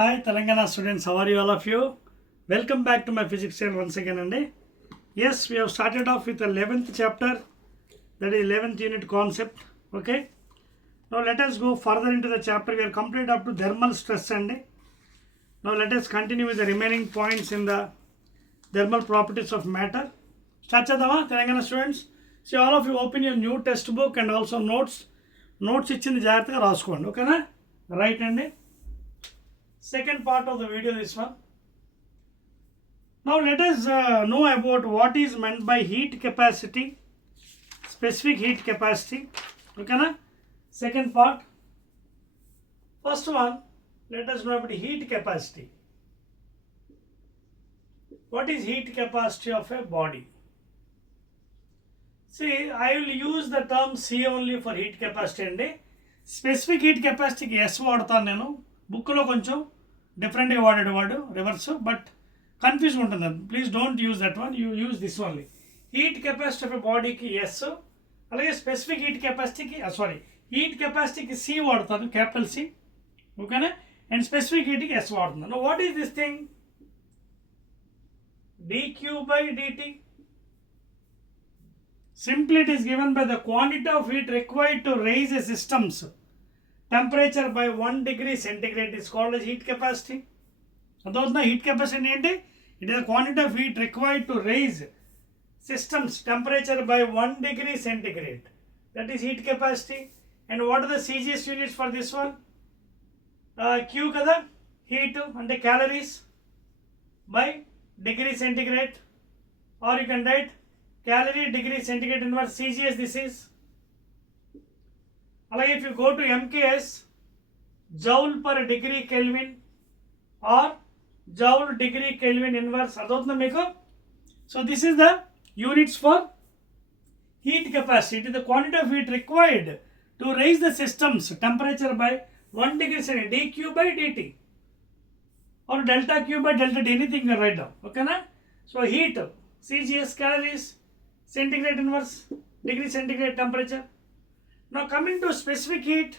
Hi Telangana students, how are you all of you? Welcome back to my physics channel once again. And yes, we have started off with the 11th chapter, that is 11th unit concept. Okay. Now let us go further into the chapter. We are completed up to thermal stress. And now let us continue with the remaining points in the thermal properties of matter. Start chadama Telangana students. See, all of you open your new textbook and also notes. Notes ఇచ్చింది జాగ్రత్తగా రాసుకోండి. ఓకేనా? రైట్ అండి. Second part of the video, this one. Now let us know about what is meant by heat capacity, specific heat capacity. Okay na? Second part. First one, let us know about heat capacity. What is heat capacity of a body? See, I will use the term C only for heat capacity and specific heat capacity ki S వాడతాను నేను. బుక్లో కొంచెం డిఫరెంట్గా వాడు reverse, but confuse ఉంటుంది. Please don't use that one, you use this only. Heat capacity of a బాడీకి ఎస్, అలాగే specific heat కెపాసిటీకి హీట్ కెపాసిటీకి సి వాడతాను, క్యాపిటల్ సి. ఓకేనా? అండ్ స్పెసిఫిక్ హీట్కి ఎస్ వాడుతున్నాను. What is this thing? dq/dt. Simply it is given by the quantity of heat required to raise a system's temperature by 1 degree centigrade is called as heat capacity. Adotna heat capacity enti? It is the quantity of heat required to raise system's temperature by 1 degree centigrade. That is heat capacity. And what are the CGS units for this one? Q kada, heat ante calories by degree centigrade, or you can write calorie degree centigrade inverse CGS. This is. Like if you go to MKS, joule per degree Kelvin or joule degree Kelvin inverse. Adotna meeku. So this is the units for heat capacity. It is the quantity of heat required to raise the system's temperature by 1 degree centigrade, dq/dt or delta q by delta t, anything you can write down. Okay na? So heat, CGS, calories, centigrade inverse, degree centigrade temperature. Now coming to specific heat,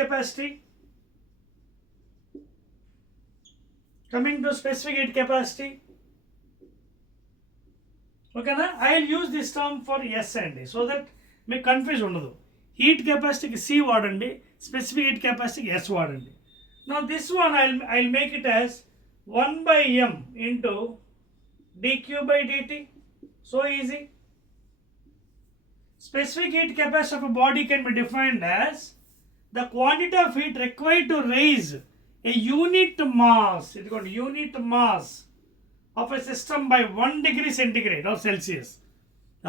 capacity, okay na? I will use this term for S and D so that make confuse undadu. Heat capacity ki C vaadandi, specific heat capacity ki S vaadandi. Now this one I'll make it as 1/m into dq/dt. So easy. Specific heat capacity of a body can be defined as the quantity of heat required to raise a unit mass. It is called unit mass of a system by 1 degree centigrade or Celsius.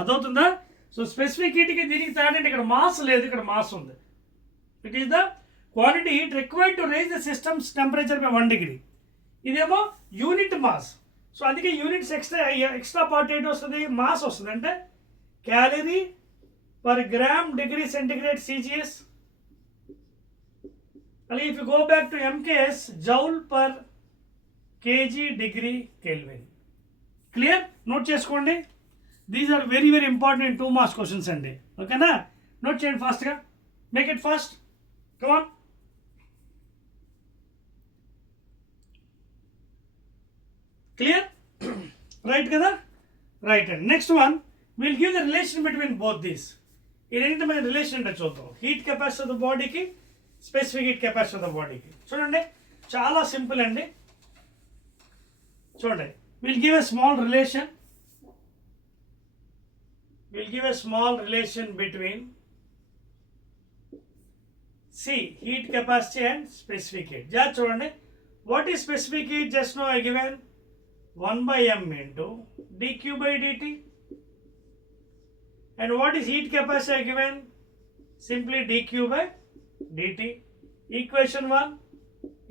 అదవుతుందా? So specific హీట్కి దీనికి తేడా, ఇక్కడ mass లేదు, ఇక్కడ mass ఉంది. It is the quantity heat required to raise the systems temperature by 1 degree. ఇదేమో unit mass. So అందుకే యూనిట్స్ ఎక్స్ట్రా పార్ట్ ఏంటి వస్తుంది? మాస్ వస్తుంది. అంటే calorie per gram degree centigrade CGS. అలాగే if you go back to MKS, joule per KG degree kelvin. Clear? Note చేసుకోండి. These are very very important 2 marks questions అండి. ఓకేనా? నోట్ చేయండి ఫాస్ట్గా. Make it fast. Come on. Clear? Right kada? Right. And next one, we'll give the relation between both these. ఇదేంటి మన relation అంటే చూద్దాం. Heat capacity of the బాడీకి, specific heat capacity of the బాడీకి. చూడండి, చాలా సింపుల్ అండి. చూడండి, will give a small relation between C heat capacity and specific heat. Just చూడండి, what is specific heat? Just now I given 1/m into dq/dt. And what is heat capacity I given? Simply dq/dt. Equation 1,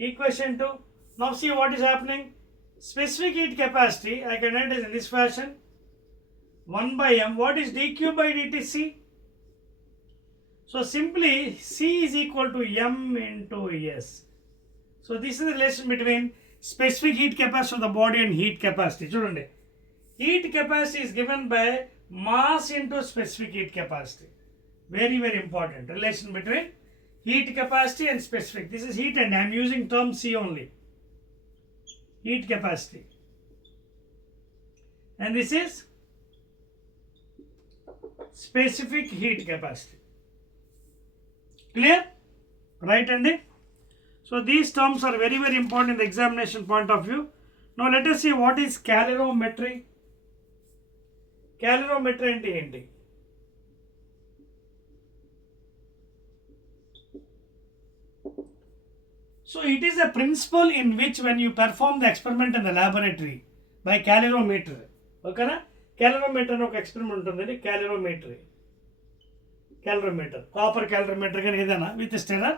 equation 2. Now see what is happening. Specific heat capacity I can write as in this fashion, 1/m. What is dq/dt? C. So simply C is equal to m into S. So this is the relation between specific heat capacity of the body and heat capacity. చూడండి, heat capacity is given by mass into specific heat capacity. Very important. Relation between heat capacity and specific. This is heat and I am using term C only. Heat capacity. And this is specific heat capacity. Clear? Right, Andy? So these terms are very important in the examination point of view. Now let us see what is calorimetry. Calorimetry ante enti? So it is a principle in which when you perform the experiment in the laboratory by calorimeter, okay na? Calorimeter no experiment untundandi, calorimetry. Calorimeter, copper calorimeter gan edana with stirrer.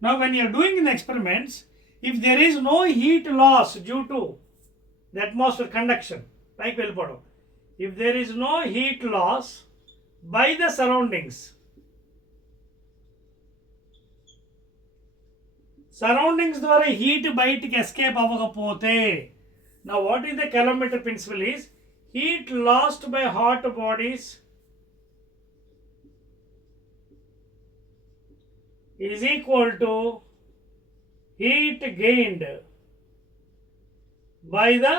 Now when you are doing in the experiments, if there is no heat loss due to the atmosphere conduction, like velipodam, if there is no heat loss by the surroundings, ద్వారా heat బయటికి escape అవ్వకపోతే, now what is the calorimeter principle is heat lost by hot bodies is equal to heat gained by the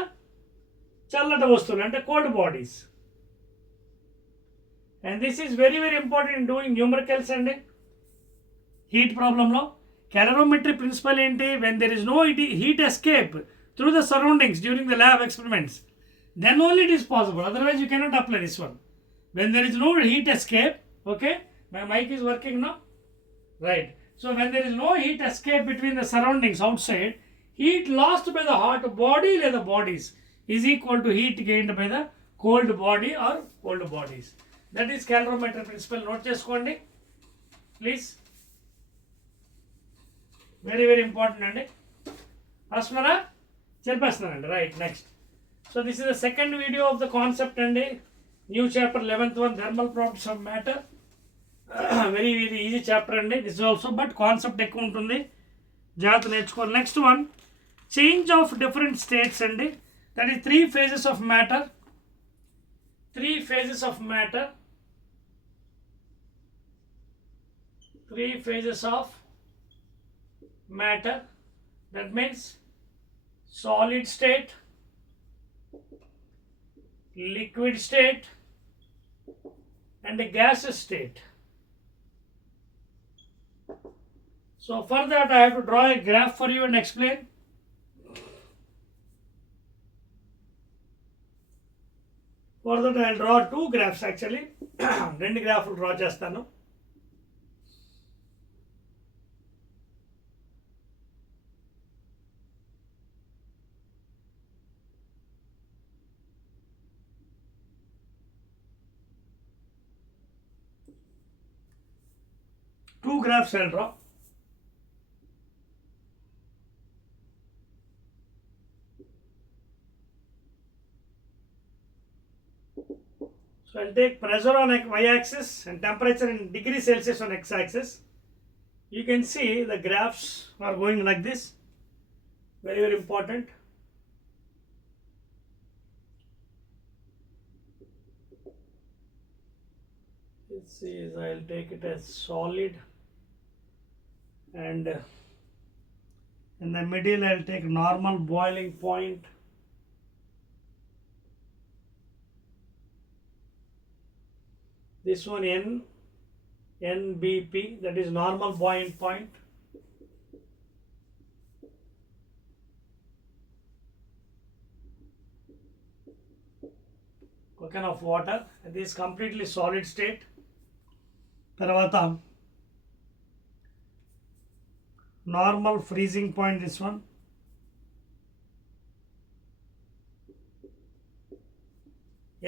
చల్లటి వస్తువులు అంటే cold bodies. And this is very important in doing numericals and heat problem లో. Calorimetry principle enti? When there is no heat escape through the surroundings during the lab experiments, then only it is possible, otherwise you cannot apply this one. When there is no heat escape, okay, my mic is working now, right? So when there is no heat escape between the surroundings outside, heat lost by the hot body or the bodies is equal to heat gained by the cold body or cold bodies. That is calorimetry principle. Note cheskondi please. Very important andi. Asmara చెప్పేస్తున్నానండి. Right, next. So this is the second video of the concept andi. New chapter 11th one, thermal properties of matter. very easy chapter andi. This is also but concept ఎక్కువ ఉంటుంది, జాగ్రత్త నేర్చుకోవాలి. Next one, change of different states andi. That is 3 phases of matter. 3 phases of matter. 3 phases of matter. That means solid state, liquid state and a gaseous state. So for that I have to draw a graph for you and explain. For that I will draw 2 graphs actually. రెండు గ్రాఫ్లు డ్రా చేస్తాను. Two graphs I'll draw. So I'll take pressure on y-axis and temperature in degrees Celsius on x-axis. You can see the graphs are going like this. Very important. Let's see, I'll take it as solid, and in the middle I'll take normal boiling point. This one NBP, that is normal boiling point. Okay, of water. This is completely solid state. తర్వాత normal freezing point, this one.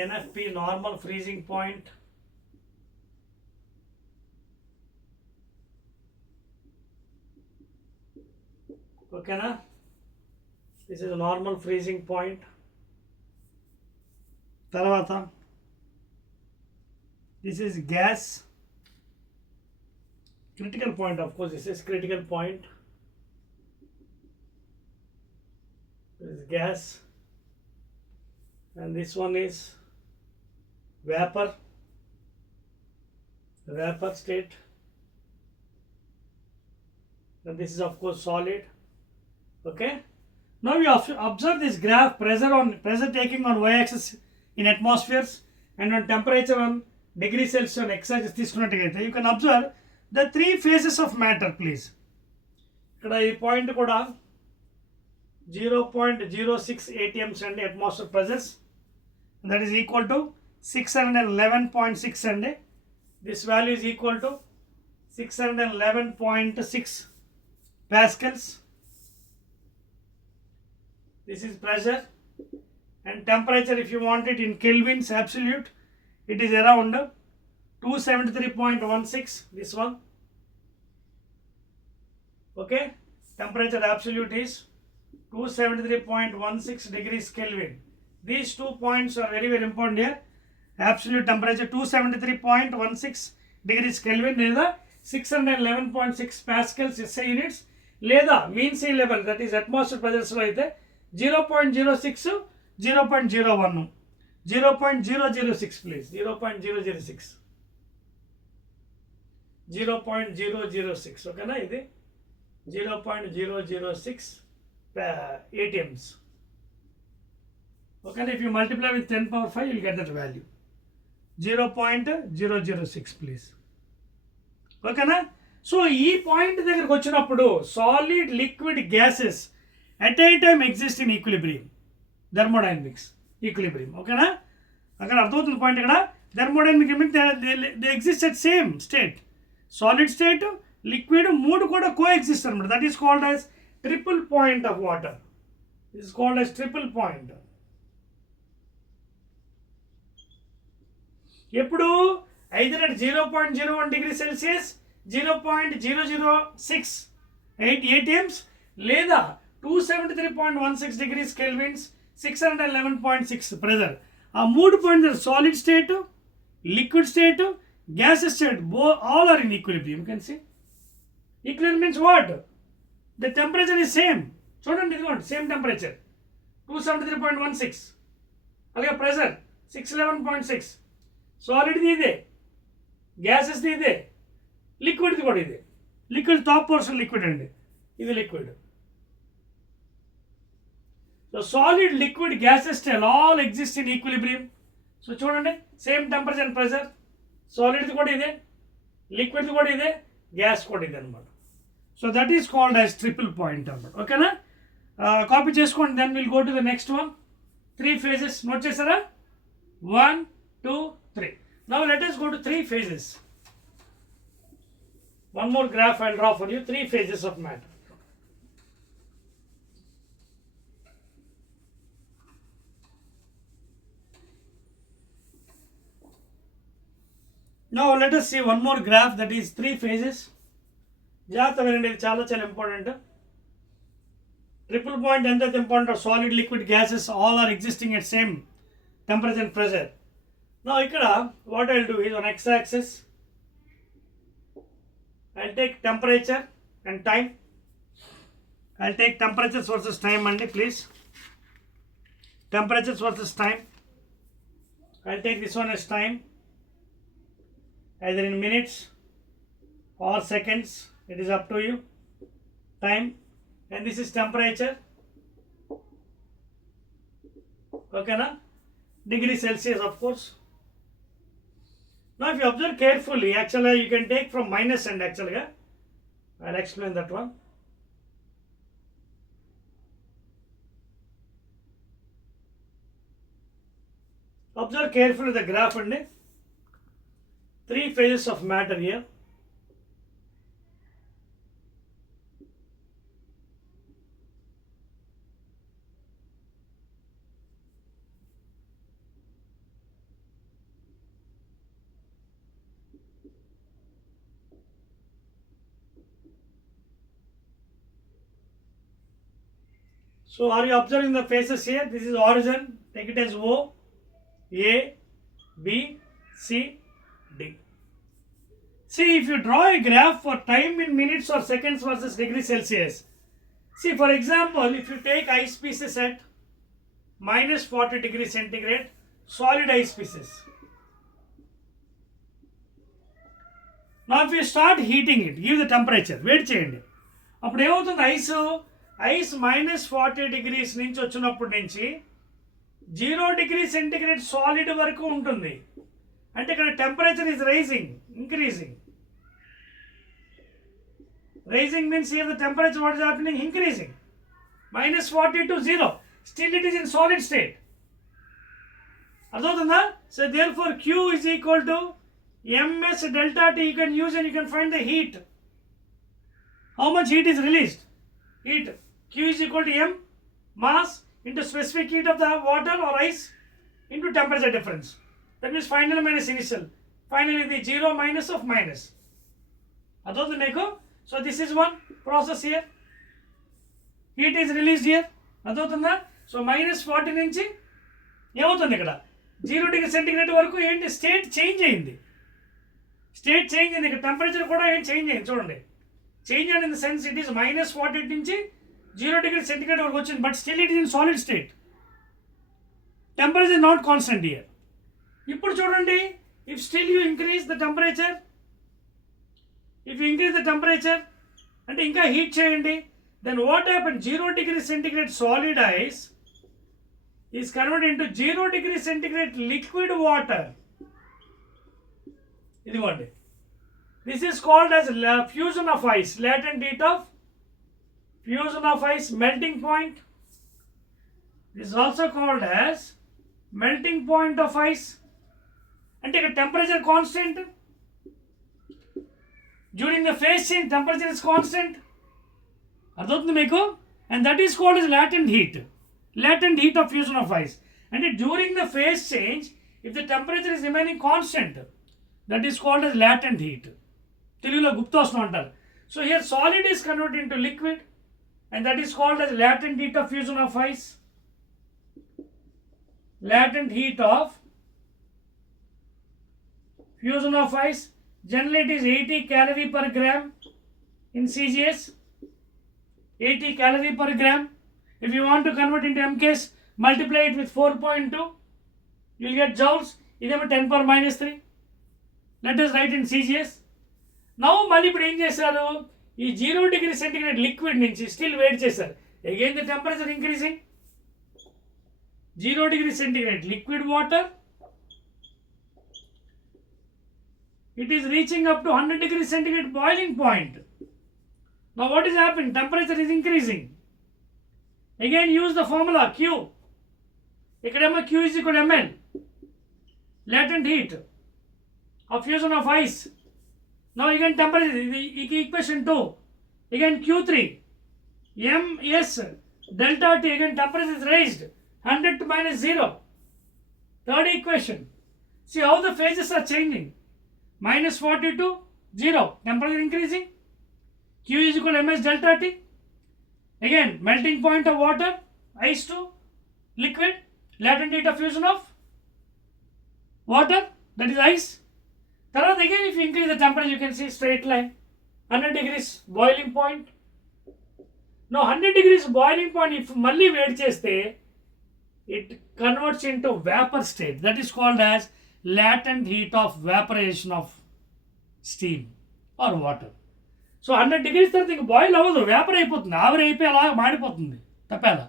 NFP, normal freezing point. Okay na? This is a normal freezing point. తర్వాత this is gas. Critical point, of course, this is critical point. This is gas, and this one is vapor. vapor state, and this is of course solid. Okay. Now you observe this graph, pressure taking on y-axis in atmospheres and on temperature on degree Celsius on x-axis తీసుకున్నట్టుగా you can observe the three phases of matter, please. ఇక్కడ ఈ పాయింట్ కూడా 0.06 atms అండి atmosphere pressures, that is equal to 611.6 అండి. This value is equal to 611.6 pascals. This is pressure, and temperature, if you want it in kelvins absolute, it is around 273.16, this one. Okay, temperature absolute is 273.16 degrees Kelvin. These 2 points are very important here. Absolute temperature 273.16 degrees Kelvin లేదా 611.6 pascals SI units, లేదా mean sea level, that is atmosphere pressures లో అయితే 0.06, 0.01, 0.006 please, 0.006, 0.006. ఓకేనా, ఇది 0.006 atms. Okay, if you multiply with 10 power 5, you will get that value, 0.006 please. ఓకేనా. సో ఈ పాయింట్ దగ్గరకు వచ్చినప్పుడు solid liquid gases at a time exist in equilibrium, thermodynamics equilibrium. ఓకేనా, అక్కడ అర్థమవుతుంది పాయింట్. ఇక్కడ thermodynamic they exist at same state, solid state, liquid, మూడు కూడా కో ఎగ్జిస్ట్ అనమాట. That is called as triple point of water. It is called as triple point. ఎప్పుడు either at 0.01 degree Celsius, 0.006 atms, లేదా 273.16 degrees Kelvins, 611.6 pressure. ఆ మూడు points solid state, liquid state, gas state, all are in equilibrium. You can see equilibrium means what? The temperature is same. చూడండి, ఇదిగోండి same temperature 273.16, అలాగే ప్రెషర్ 611.6. సాలిడ్ది ఇదే, గ్యాసెస్ది ఇదే, లిక్విడ్ది కూడా ఇదే. లిక్విడ్ టాప్ పోర్షన్ లిక్విడ్ అండి, ఇది liquid. So solid, liquid, gases all exist in equilibrium. So చూడండి, సేమ్ టెంపరేచర్ అండ్ ప్రెషర్, సాలిడ్ది కూడా ఇదే, లిక్విడ్ది కూడా ఇదే, గ్యాస్ కూడా ఇదే అనమాట. So that is called as triple point అనమాట. ఓకేనా, కాపీ చేసుకోండి. Then will go to the next one. 3 phases note చేస్తారా? 1, 2, 3. Now let us go to 3 phases. One more graph I'll draw for you. 3 phases of matter. Now let us see one more graph, that is 3 phases. జాగ్రత్త వినండి, ఇది చాలా చాలా important. Triple point ఎంత important? Solid, liquid, gases all are existing at same temperature and pressure. Now ఇక్కడ what I'll do is, on x-axis I'll take temperature and time. I'll take temperatures versus time అండి, please. Temperatures versus time. I'll take this one as time, either in minutes or seconds, it is up to you. Time, and this is temperature. Okay na, degree Celsius of course. Now if you observe carefully, actually you can take from minus end. Actually I'll explain that one. Observe carefully the graph and 3 phases of matter here. So are you observing the phases here? This is origin, take it as O, A, B, C, D. See, if you draw a graph for time in minutes or seconds versus degree Celsius. See, for example, if you take ice pieces at minus 40 degrees centigrade, solid ice pieces. Now if you start heating it, give the temperature, వేడి చేయండి. అప్పుడు ఏమవుతుంది, ఐస్ -40 degrees నుంచి వచ్చినప్పటి నుంచి 0 degree centigrade solid వరకు ఉంటుంది. అంటే ఇక్కడ temperature is increasing. Rising means here the temperature, what is happening? Increasing. -40 to 0. Still it is in solid state. అర్థమవుతుందా? So therefore Q is equal to ms delta T. You can use and you can find the heat. How much heat is released? Heat. Q is equal to m mass into specific heat of the water or ice into temperature difference. That means final minus initial. Finally the 0 minus of minus. అర్థమవుతుంది మీకు? So this is one process here. Heat is released here. అర్థమవుతుందా? సో -40 నుంచి ఏమవుతుంది, ఇక్కడ 0 degree centigrade వరకు ఏంటి, state change అయింది. ఇక్కడ టెంపరేచర్ కూడా ఏం చేంజ్ అయింది చూడండి. Change and in the sense it is -40 నుంచి 0 degree centigrade వరకు వచ్చింది. But still it is in solid state. Temperature not constant here. ఇప్పుడు చూడండి, if still you increase the temperature, అంటే ఇంకా హీట్ చేయండి, then what happened? 0 degree centigrade solid ice is converted into 0 degree centigrade liquid water. ఇదిగోండి, this is called as fusion of ice, latent heat of fusion of ice, melting point. This is also called as melting point of ice. అంటే ఇక్కడ temperature constant, during the phase change temperature is constant. అర్థమవుతుంది మీకు? And that is called is latent heat of fusion of ice. And during the phase change, if the temperature is remaining constant, that is called as latent heat. తెలుగులో గుప్తోష్ణం అంటారు. So here solid is converted into liquid and that is called as latent heat of fusion of ice. Latent heat of fusion of ice, generally it is 80 calorie per gram in CGS. 80 calorie per gram. If you want to convert into MKs, multiply it with 4.2, you will get joules. ఇదేమో 10⁻³ let us write in CGS. Now మళ్ళీ ఇప్పుడు ఏం చేశారు, ఈ 0 degree centigrade liquid నుంచి still wait చేశారు. Again the temperature increasing. 0 degree centigrade liquid water, it is reaching up to 100 degree centigrade boiling point. Now what is happening? Temperature is increasing. Again use the formula Q. ikkadema Q is equal to ml, latent heat of fusion of ice. Now again temperature, equation 2, again Q3 ms delta T, again temperature is raised 100 to -0. Third equation, see how the phases are changing. -40 to 0, temperature increasing. Q is equal to ms delta T. Again melting point of water, ice to liquid, latent heat of fusion of water, that is ice. Then again if you increase the temperature, you can see straight line, 100 degrees boiling point. Now 100 degrees boiling point, if malli wait cheste, it converts into vapor state. That is called as latent heat of vaporization of steam or water. So 100 degrees తర్వాత ఇంక బాయిల్ అవ్వదు, వేపర్ అయిపోతుంది, ఆవిరి అయిపోయి అలా మాడిపోతుంది తప్పేలా.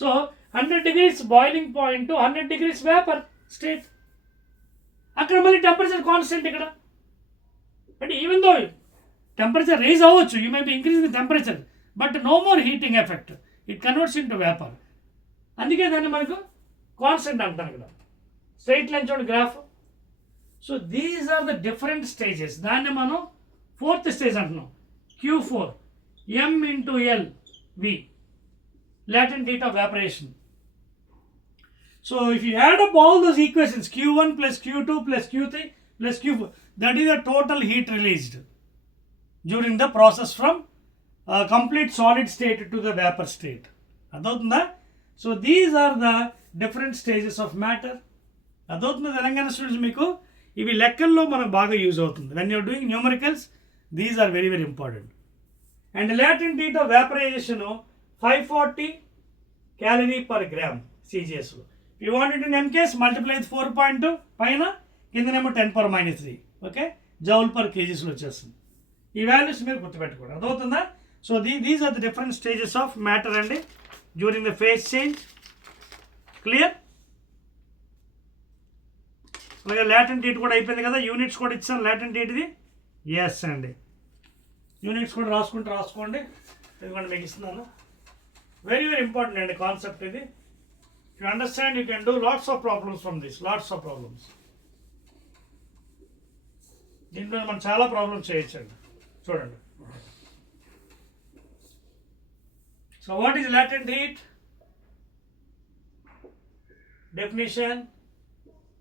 So 100 degrees boiling point, 100 degrees vapour state. అక్కడ మళ్ళీ టెంపరేచర్ కాన్స్టెంట్ ఇక్కడ. అంటే ఈవెన్ దో టెంపరేచర్ రైజ్ అవ్వచ్చు, you may be increase the temperature, but no more heating effect, it converts into vapour. అందుకే దాన్ని మనకు కాన్స్టెంట్ అంటారు ఇక్కడ. స్ట్రైట్ లైన్ చూడండి graph. So these are the different stages. దాన్ని మనం 4th స్టేజ్ అంటున్నాం. Q4 m into L V, latent heat of evaporation. So if you add up all those equations, Q1 plus Q2 plus Q3 plus Q4, that is the total heat released during the process from complete solid state to the vapor state. అర్థమవుతుందా? So these are the different stages of matter. అర్థమవుతుందా తెలంగాణ స్టూడెంట్స్? మీకు ఇవి లెక్కల్లో మనకు బాగా యూజ్ అవుతుంది. When you're doing numericals, these are very very important. And latent heat of vaporization 540 calorie per gram CGS. You want it in MKs, multiply with 4.2 పైన, కిందనేమో 10⁻³ okay. Joule per కేజీస్లో వచ్చేస్తుంది. ఈ వాల్యూస్ మీరు గుర్తుపెట్టుకోండి. అర్థమవుతుందా? So these are the different stages of matter అండి during the phase change. Clear? అలాగే లాటెంట్ హీట్ కూడా అయిపోయింది కదా. యూనిట్స్ కూడా ఇచ్చాను లాటెంట్ హీట్ది. ఎస్ అండి, యూనిట్స్ కూడా రాసుకోండి. ఎందుకంటే మీకు ఇస్తున్నాను. వెరీ వెరీ ఇంపార్టెంట్ అండి కాన్సెప్ట్ ఇది. You understand you can do lots of problems from this, lots of problems. దీంట్లో మనం చాలా ప్రాబ్లమ్స్ చేయొచ్చండి. చూడండి. So what is latent heat? Definition: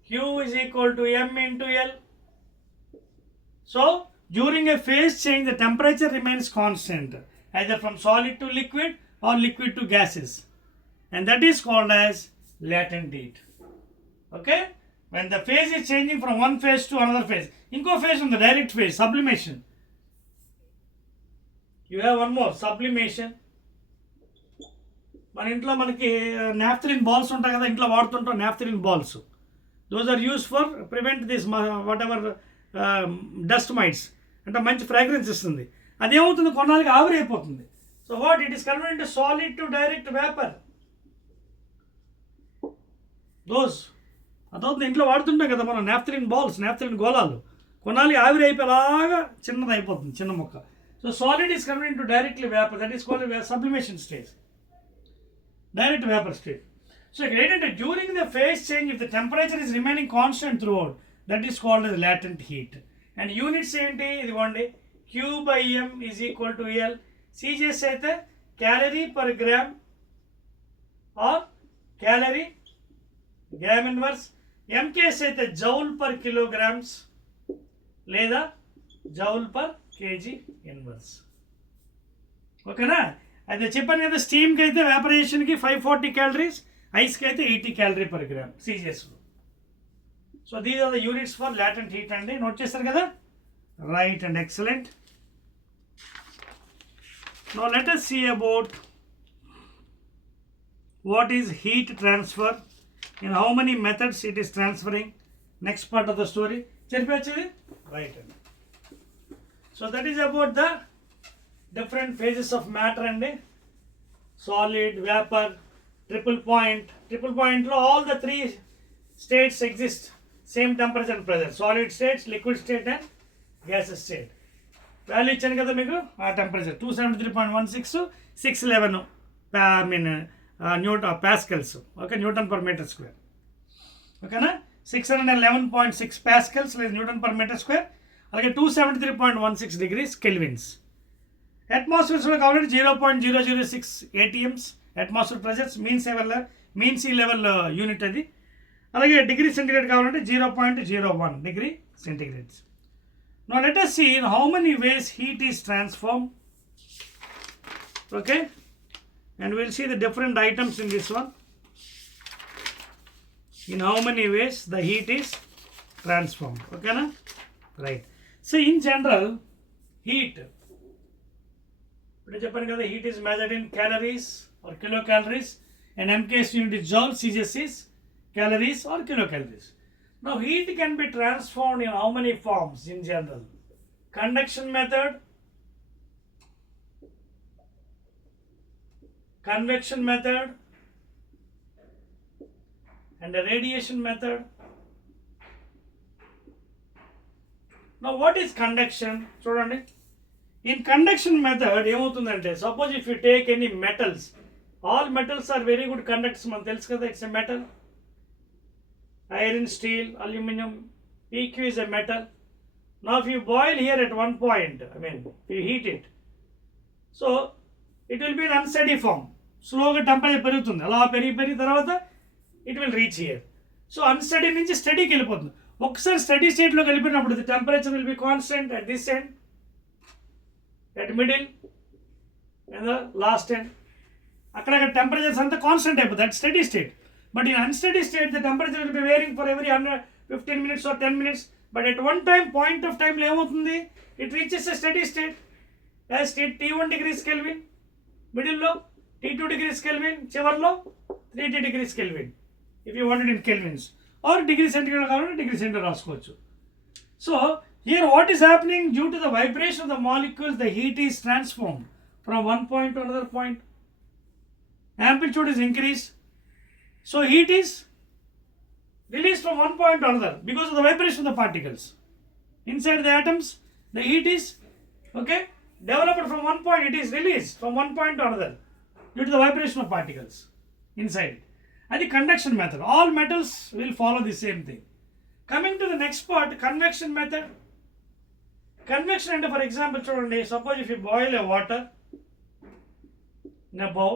Q is equal to M into L. So during a phase change the temperature remains constant either from solid to liquid or liquid to gases, and that is called as latent heat. Okay, when the phase is changing from one phase to another phase, inko phase on the direct phase, sublimation. You have one more, sublimation. మన ఇంట్లో మనకి naphthalene balls ఉంటాయి కదా, ఇంట్లో వాడుతుంటాం naphthalene balls. Those are use for prevent this whatever dust mites, అంటే మంచి fragrance ఇస్తుంది. అదేమవుతుంది, కొన్నాళ్ళకి ఆవిరైపోతుంది. So what it is converted to solid to direct vapour. Those అదవుతుంది. ఇంట్లో వాడుతుంటాం కదా మనం నాఫ్థలిన్ బాల్స్, నాఫ్థలిన్ గోళాలు. కొన్నాళ్ళకి ఆవిరి అయిపోయేలాగా చిన్నది అయిపోతుంది, చిన్న మొక్క. So solid is converted to directly vapour, that is called sublimation stage, direct vapor state. So during the phase change, if the temperature is remaining constant throughout, that is called as latent heat. And units ఏంటి ఇదిగోండి, Q by M is equal to L. CJs అయితే calorie per gram or calorie gram inverse. MKs అయితే joule per kilograms లేదా joule per kg inverse. ఓకేనా? అయితే చెప్పాను కదా, స్టీమ్కి అయితే వేపరేషన్కి 540 క్యాలరీస్, ఐస్కి అయితే 80 క్యాలరీ పర్ గ్రామ్ సీజీఎస్లో. So these are the units for latent heat అండి. నోట్ చేస్తారు కదా? Right and excellent. Now let us see about what is heat transfer, in how many methods it is transferring. Next part of the story. చెప్పేది రైట్ అండి. So that is about the different phases of matter and solid, vapor, triple point. Triple point lo all the three states exist, same temperature and pressure: solid states, liquid state and gaseous state. Value ichanu kada meeku aa temperature 273.16 611 Newton pascals. Okay, Newton per meter square. Okay na, 611.6 pascals like Newton per meter square. Alage 273.16 degrees kelvins. Atmosphere లో కావాలంటే 0.006 ATMs atmosphere pressures, mean sea level unit అది. అలాగే degree centigrade కావాలంటే 0.01 degree centigrades. Now let us see in how many ways heat is transformed. Okay, and we'll see the different items in this one. In how many ways the heat is transformed. Okay na? Right. So in general, heat, ఇప్పుడు చెప్పాను కదా, heat is measured in calories or kilocalories, and MKS unit is joule, CJs is calories or kilocalories. Now heat can be transformed in how many forms in general? Conduction method, convection method, and the radiation method. Now what is conduction? చూడండి, in conduction method ఏమవుతుందంటే, suppose if you take any metals, all metals are very good conductors, మనకు తెలుసు కదా, it's a metal. Iron, steel, aluminum, PQ is a metal. Now if you boil here at one point, I mean if you heat it, so it will be in unsteady form. స్లోగా టెంపరేచర్ పెరుగుతుంది, అలా పెరిగి తర్వాత it will reach here. So unsteady నుంచి స్టడీకి వెళ్ళిపోతుంది. ఒకసారి స్టడీ స్టేట్లో వెళ్ళిపోయినప్పుడు the temperature will be constant at this end, at middle and the last end. అక్కడ టెంపరేచర్స్ అంతా కాన్స్టెంట్ అయిపోతుంది at steady state. But in unsteady state the temperature will be varying for every 15 minutes or 10 minutes. But at one time, point of time లో ఏమవుతుంది, it reaches a steady state as T1 degrees Kelvin, middle లో T2 degrees Kelvin, చివర్లో 3T degrees Kelvin if you want it in kelvins, or degree centigrade కావాలంటే degree centigrade రాసుకోవచ్చు. So Here what is happening? Due to the vibration of the molecules, the heat is transformed from one point to another point. Amplitude is increased. So heat is released from one point to another because of the vibration of the particles. Inside the atoms, the heat is developed from one point, it is released from one point to another due to the vibration of particles inside it. And the conduction method, all metals will follow the same thing. Coming to the next part, convection method. Convection అంటే for example చూడండి, suppose if you boil a water in a bowl,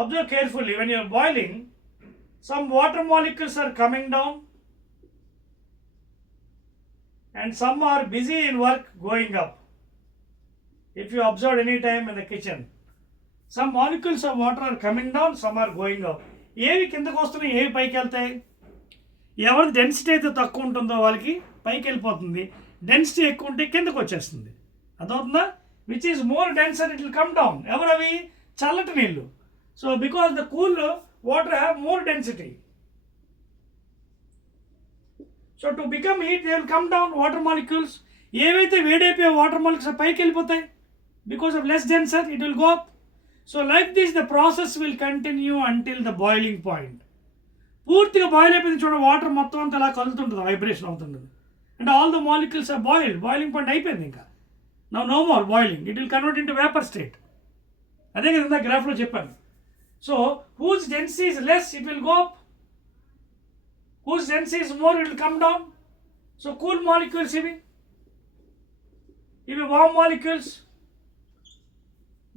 observe carefully, when you are boiling, some water molecules are coming down and some are busy in work going up. If you observe any time in the kitchen, some molecules of water are coming down, some are going up. ఏవి కిందకు వస్తున్నాయి, ఏవి పైకి వెళ్తాయి? ఎవరి డెన్సిటీ అయితే తక్కువ ఉంటుందో వాళ్ళకి పైకి వెళ్ళిపోతుంది, డెన్సిటీ ఎక్కువ ఉంటే కిందకు వచ్చేస్తుంది. అదవుతుందా? Which is more denser it will come down. ఎవరు అవి? చల్లటి నీళ్ళు. So because the cool water have more density. So to become heat they will come down water molecules. ఏవైతే వేడైపోయే వాటర్ మాలిక్యూల్స్ పైకి వెళ్ళిపోతాయి, because of less denser it will go up. So like this the process will continue until the boiling point. పూర్తిగా boil అయిపోయింది చూడండి, వాటర్ మొత్తం అంతా అలా కదులుతుంటుంది, వైబ్రేషన్ అవుతుంటుంది. అంటే all the molecules are boiled, boiling point అయిపోయింది. ఇంకా no more boiling, it will convert into vapour state. అదే కదా ఇందా గ్రాఫ్లో చెప్పాను. So whose density is less it will go up, whose density is more it will come down. So cool molecules ఇవి warm molecules,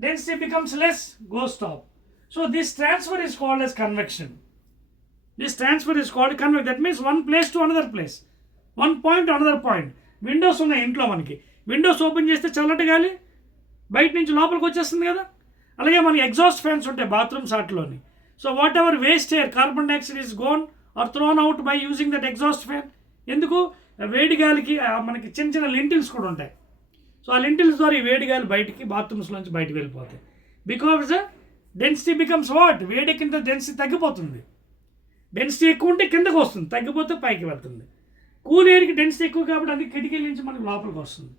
density becomes less, goes to top. So this transfer is called as convection. This transfer is called convection. That means one place to another place, one point to another point. Windows ఉన్నాయి ఇంట్లో, మనకి Windows open చేస్తే చల్లటి గాలి బయట నుంచి లోపలికి వచ్చేస్తుంది కదా. అలాగే మనకి ఎగ్జాస్ట్ ఫ్యాన్స్ ఉంటాయి బాత్రూమ్స్ వాటిలోని. So whatever waste air, carbon dioxide is gone or thrown out by using that exhaust fan. ఎందుకు? వేడి గాలికి మనకి చిన్న చిన్న లింటిల్స్ కూడా ఉంటాయి. సో ఆ లింటిల్స్ ద్వారా ఈ వేడి గాలి బయటికి బాత్రూమ్స్లోంచి బయటికి వెళ్ళిపోతాయి. బికాజ్ డెన్సిటీ బికమ్స్ వాట్, వేడి కింద డెన్సిటీ తగ్గిపోతుంది. డెన్సిటీ ఎక్కువ ఉంటే కిందకు వస్తుంది, తగ్గిపోతే పైకి వెళ్తుంది. కూల్ ఎయిర్కి డెన్సిటీ ఎక్కువ కాబట్టి అది కిటికీల నుంచి మనకు లోపలికి వస్తుంది.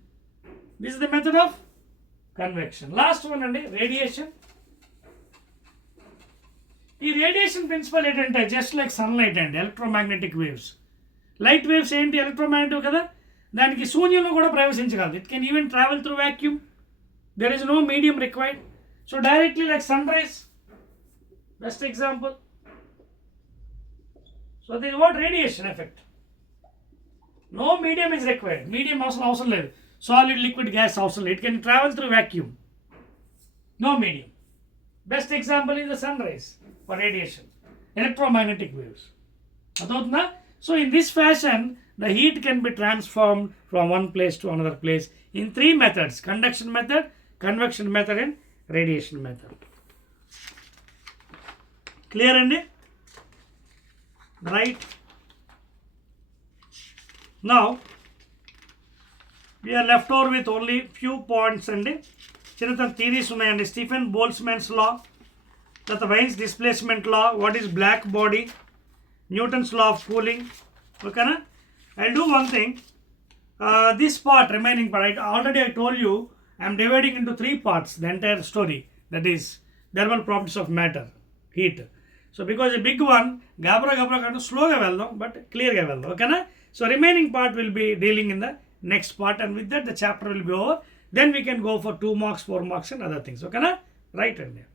This is the method of convection. Last one అండి, రేడియేషన్. ఈ రేడియేషన్ ప్రిన్సిపల్ ఏంటంటే జస్ట్ లైక్ సన్లైట్ అండి, ఎలక్ట్రోమాగ్నెటిక్ వేవ్స్. లైట్ వేవ్స్ ఏంటి? ఎలక్ట్రోమాగ్నెటిక్ కదా, దానికి శూన్యంలో కూడా ప్రవేశించగలదు. It can even travel through vacuum, there is no medium required. So directly like sunrise, best example. So this is what radiation effect. No medium is required, medium అవసరం లేదు, solid liquid gas అవసరం లేదు, it can travel through vacuum, no medium. Best example is the sunrise for radiation, electromagnetic waves. అదవుతుందా? So in this fashion the heat can be transformed from one place to another place in three methods: conduction method, convection method and radiation method. Clear andi? Right. Now we are left over with only few points andi. Chinna theories unnayandi. Stephen Boltzmann's law, the Wien's displacement law, what is black body, Newton's law of cooling. Okay na? I'll do one thing. This part, remaining part, already I told you I am dividing into three parts the entire story. That is thermal properties of matter, heat. So because a big one, gabra kind of slow ga veldam, but clear ga veldam. Okay na? So remaining part will be dealing in the next part, and with that the chapter will be over. Then we can go for 2 marks, 4 marks and other things. Okay na? Right and there.